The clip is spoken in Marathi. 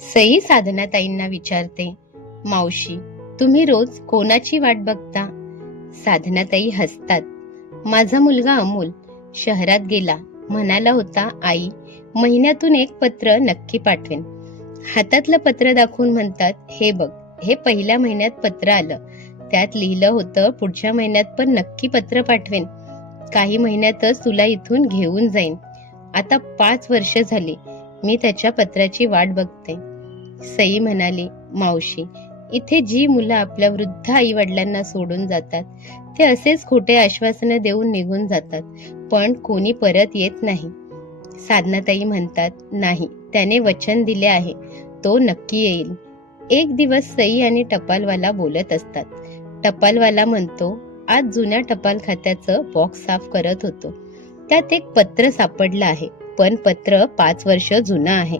सई साधनाताईंना विचारते, मावशी, तुम्ही रोज कोणाची वाट बघता? साधनाताई हसतात. माझा मुलगा अमोल शहरात गेला. म्हणाला होता, आई, महिन्यातून एक पत्र नक्की पाठवेन. हातातलं पत्र दाखवून म्हणतात, हे बघ, हे पहिल्या महिन्यात पत्र आलं. त्यात लिहिलं होतं, पुढच्या महिन्यात पण नक्की पत्र पाठवेन. काही महिन्यातच तुला इथून घेऊन जाईन. आता 5 वर्ष झाली मी त्याच्या पत्राची वाट बघते. सई म्हणाली, मावशी, इथे जी मुलं आपल्या वृद्ध आई वडिलांना सोडून जातात ते असेच खोटे आश्वासनं देऊन निघून जातात, पण कोणी परत येत नाही. साधनाताई म्हणतात, नाही, त्याने वचन दिले आहे, तो नक्की येईल. एक दिवस सई आणि टपालवाला बोलत असतात. टपालवाला म्हणतो, आज जुन्या टपाल खात्याचं बॉक्स साफ करत होतो. त्यात एक पत्र सापडलं आहे, पण पत्र 5 वर्ष जुनं आहे.